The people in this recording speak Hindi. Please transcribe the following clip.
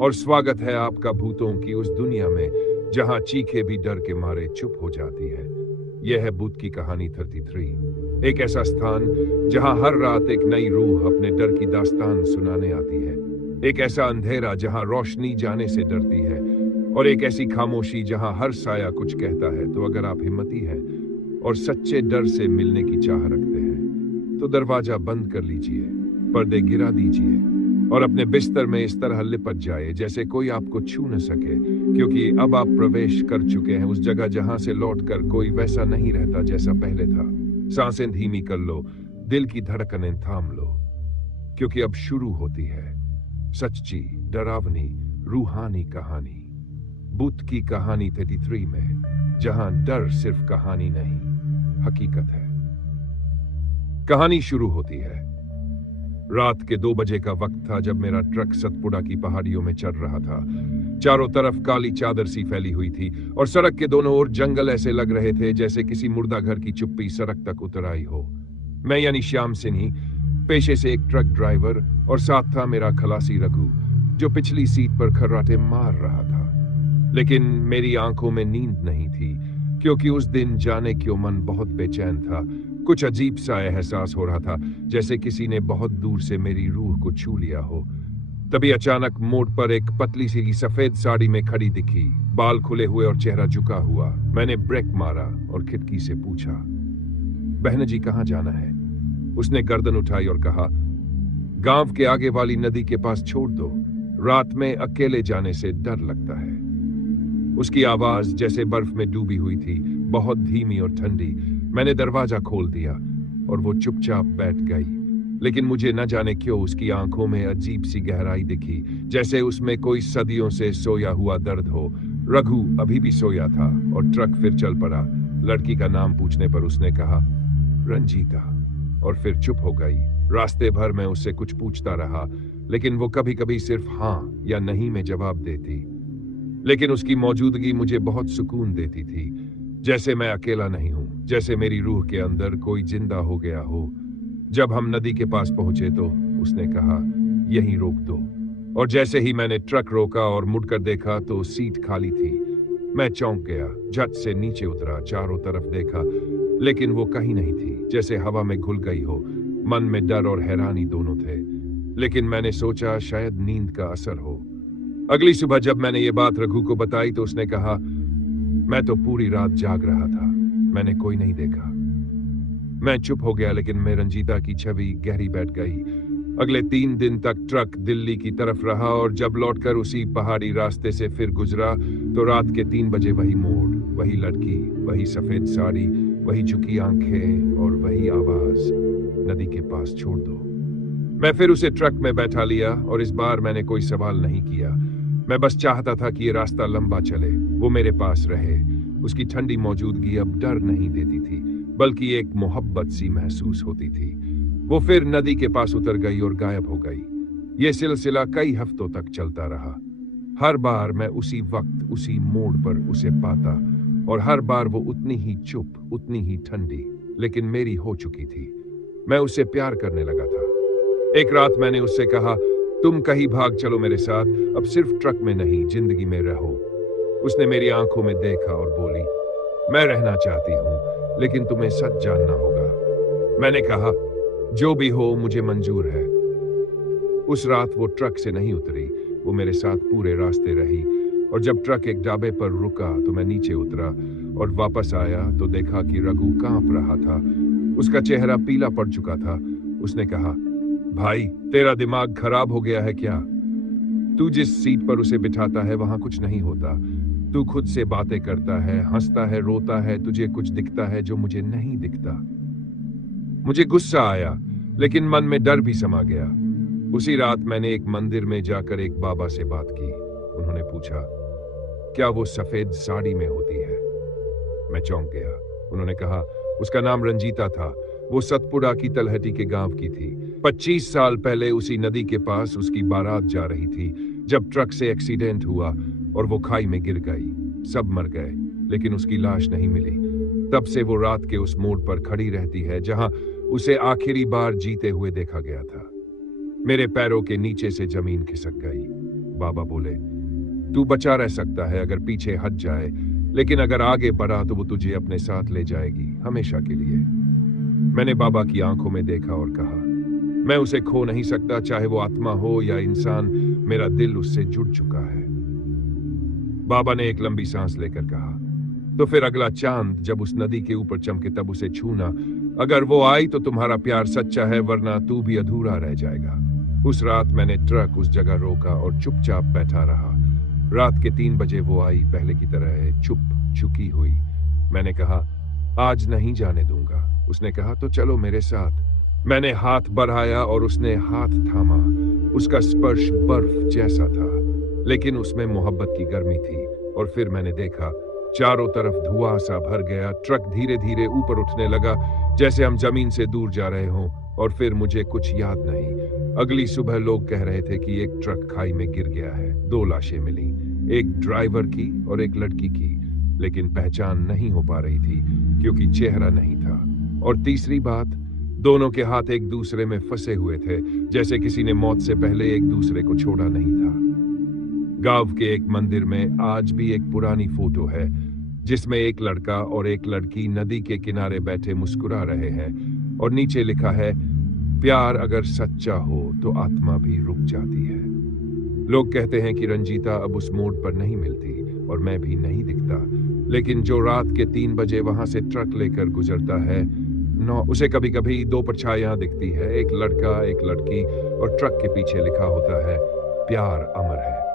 और स्वागत है आपका भूतों की उस दुनिया में जहां चीखे भी डर के मारे चुप हो जाती है। यह है भूत की कहानी 33, एक ऐसा स्थान जहां हर रात एक नई रूह अपने डर की दास्तान सुनाने आती है। एक ऐसा अंधेरा जहां रोशनी जाने से डरती है, और एक ऐसी खामोशी जहां हर साया कुछ कहता है। तो अगर आप हिम्मती हैं और सच्चे डर से मिलने की चाह रखते हैं तो दरवाजा बंद कर लीजिए, पर्दे गिरा दीजिए और अपने बिस्तर में इस तरह लिपट जाए जैसे कोई आपको छू न सके, क्योंकि अब आप प्रवेश कर चुके हैं उस जगह जहां से लौटकर कोई वैसा नहीं रहता जैसा पहले था। सांसें धीमी कर लो, दिल की धड़कनें थाम लो, क्योंकि अब शुरू होती है सच्ची, डरावनी, रूहानी कहानी। भूत की कहानी 33 में, जहां डर सिर्फ कहानी नहीं, हकीकत है। कहानी शुरू होती है। रात के 2 बजे का वक्त था जब मेरा ट्रक सतपुड़ा की पहाड़ियों में चल रहा था। चारों तरफ काली चादर सी फैली हुई थी और सड़क के दोनों ओर जंगल ऐसे लग रहे थे जैसे किसी मुर्दा घर की चुप्पी सड़क तक उतर आई हो। मैं यानी श्याम सिन्ही, पेशे से एक ट्रक ड्राइवर, और साथ था मेरा खलासी रघु, जो पिछली सीट पर खर्राटे मार रहा था। लेकिन मेरी आंखों में नींद नहीं थी, क्योंकि उस दिन जाने क्यों मन बहुत बेचैन था। कुछ अजीब सा एहसास हो रहा था, जैसे किसी ने बहुत दूर से मेरी रूह को छू लिया हो। तभी अचानक मोड़ पर एक पतली सी सफेद साड़ी में खड़ी दिखी, बाल खुले हुए और चेहरा झुका हुआ। मैंने ब्रेक मारा और खिड़की से पूछा, बहन जी कहाँ जाना है? उसने गर्दन उठाई और कहा, गांव के आगे वाली नदी के पास छोड़ दो, रात में अकेले जाने से डर लगता है। उसकी आवाज जैसे बर्फ में डूबी हुई थी, बहुत धीमी और ठंडी। मैंने दरवाजा खोल दिया और वो चुपचाप बैठ गई, लेकिन मुझे न जाने क्यों उसकी आंखों में अजीब सी गहराई दिखी, जैसे उसमें कोई सदियों से सोया हुआ दर्द हो। रघु अभी भी सोया था और ट्रक फिर चल पड़ा। लड़की का नाम पूछने पर उसने कहा, रंजीता, और फिर चुप हो गई। रास्ते भर मैं उससे कुछ पूछता रहा, लेकिन वो कभी कभी सिर्फ हाँ या नहीं में जवाब देती। लेकिन उसकी मौजूदगी मुझे बहुत सुकून देती थी, जैसे मैं अकेला नहीं हूं, जैसे मेरी रूह के अंदर कोई जिंदा हो गया हो। जब हम नदी के पास पहुंचे तो उसने कहा, यहीं रोक दो। और जैसे ही मैंने ट्रक रोका और मुड़कर देखा तो सीट खाली थी। मैं चौंक गया, झट से नीचे उतरा, चारों तरफ देखा, लेकिन वो कहीं नहीं थी, जैसे हवा में घुल गई हो। मन में डर और हैरानी दोनों थे, लेकिन मैंने सोचा शायद नींद का असर हो। अगली सुबह जब मैंने ये बात रघु को बताई तो उसने कहा, मैं तो पूरी रात जाग रहा था, मैंने कोई नहीं देखा। मैं चुप हो गया, लेकिन मैं रंजीता की छवि गहरी बैठ गई। अगले 3 दिन तक ट्रक दिल्ली की तरफ रहा, और जब लौटकर उसी पहाड़ी रास्ते से फिर गुजरा तो रात के 3 बजे वही मोड़, वही लड़की, वही सफेद साड़ी, वही झुकी आंखें और वही आवाज, नदी के पास छोड़ दो। मैं फिर उसे ट्रक में बैठा लिया और इस बार मैंने कोई सवाल नहीं किया। मैं बस चाहता था कि ये रास्ता लंबा चले, वो मेरे पास रहे। उसकी ठंडी मौजूदगी अब डर नहीं देती थी, बल्कि एक मोहब्बत सी महसूस होती थी। वो फिर नदी के पास उतर गई और गायब हो गई। ये सिलसिला कई हफ्तों तक चलता रहा। हर बार मैं उसी वक्त उसी मोड़ पर उसे पाता, और हर बार वो उतनी ही चुप, उतनी ही ठंडी, लेकिन मेरी हो चुकी थी। मैं उससे प्यार करने लगा था। एक रात मैंने उससे कहा, तुम कहीं भाग चलो मेरे साथ, अब सिर्फ ट्रक में नहीं, जिंदगी में रहो। उसने मेरी आंखों में देखा और बोली, मैं रहना चाहती हूं, लेकिन तुम्हें सच जानना होगा। मैंने कहा, जो भी हो मुझे मंजूर है। उस रात वो ट्रक से नहीं उतरी, वो मेरे साथ पूरे रास्ते रही। और जब ट्रक एक ढाबे पर रुका तो मैं नीचे उतरा और वापस आया तो देखा कि रघु कांप रहा था। उसका चेहरा पीला पड़ चुका था। उसने कहा, भाई तेरा दिमाग खराब हो गया है क्या? तू जिस सीट पर उसे बिठाता है वहां कुछ नहीं होता। तू खुद से बातें करता है, हंसता है, रोता है, तुझे कुछ दिखता है जो मुझे नहीं दिखता। मुझे गुस्सा आया, लेकिन मन में डर भी समा गया। उसी रात मैंने एक मंदिर में जाकर एक बाबा से बात की। उन्होंने पूछा, क्या वो सफेद साड़ी में होती है? मैं चौंक गया। उन्होंने कहा, उसका नाम रंजीता था, वो सतपुड़ा की तलहटी के गांव की थी। 25 साल पहले उसी नदी के पास उसकी बारात जा रही थी जब ट्रक से एक्सीडेंट हुआ और वो खाई में गिर गई। सब मर गए, लेकिन उसकी लाश नहीं मिली। तब से वो रात के उस मोड़ पर खड़ी रहती है जहां उसे आखिरी बार जीते हुए देखा गया था। मेरे पैरों के नीचे से जमीन खिसक गई। बाबा बोले, तू बचा रह सकता है अगर पीछे हट जाए, लेकिन अगर आगे बढ़ा तो वो तुझे अपने साथ ले जाएगी हमेशा के लिए। मैंने बाबा की आंखों में देखा और कहा, मैं उसे खो नहीं सकता, चाहे वो आत्मा हो या इंसान, मेरा दिल उससे जुड़ चुका है। बाबा ने एक लंबी सांस लेकर कहा, तो फिर अगला चांद जब उस नदी के ऊपर चमके तब उसे छूना। अगर वो आई तो तुम्हारा प्यार सच्चा है, वरना तू भी अधूरा रह जाएगा। उस रात मैंने ट्रक उस जगह रोका और चुपचाप बैठा रहा। रात के 3 बजे वो आई, पहले की तरह चुप चुकी हुई। मैंने कहा, आज नहीं जाने दूंगा। उसने कहा, तो चलो मेरे साथ। मैंने हाथ बढ़ाया और उसने हाथ थामा। उसका स्पर्श बर्फ जैसा था, लेकिन उसमें मोहब्बत की गर्मी थी। और फिर मैंने देखा, चारों तरफ धुआं सा भर गया। ट्रक धीरे धीरे ऊपर उठने लगा, जैसे हम जमीन से दूर जा रहे हों। और फिर मुझे कुछ याद नहीं। अगली सुबह लोग कह रहे थे कि एक ट्रक खाई में गिर गया है। 2 लाशें मिली, एक ड्राइवर की और एक लड़की की, लेकिन पहचान नहीं हो पा रही थी क्योंकि चेहरा नहीं था। और तीसरी बात, दोनों के हाथ एक दूसरे में फंसे हुए थे, जैसे किसी ने मौत से पहले एक दूसरे को छोड़ा नहीं था। गांव के एक मंदिर में आज भी एक पुरानी फोटो है, जिसमें एक लड़का और एक लड़की नदी के किनारे बैठे मुस्कुरा रहे हैं, और नीचे लिखा है, प्यार अगर सच्चा हो तो आत्मा भी रुक जाती है। लोग कहते हैं कि रंजीता अब उस मोड़ पर नहीं मिलती और मैं भी नहीं दिखता, लेकिन जो रात के 3 बजे वहां से ट्रक लेकर गुजरता है, उसे कभी कभी 2 परछाइयां दिखती है, एक लड़का एक लड़की, और ट्रक के पीछे लिखा होता है, प्यार अमर है।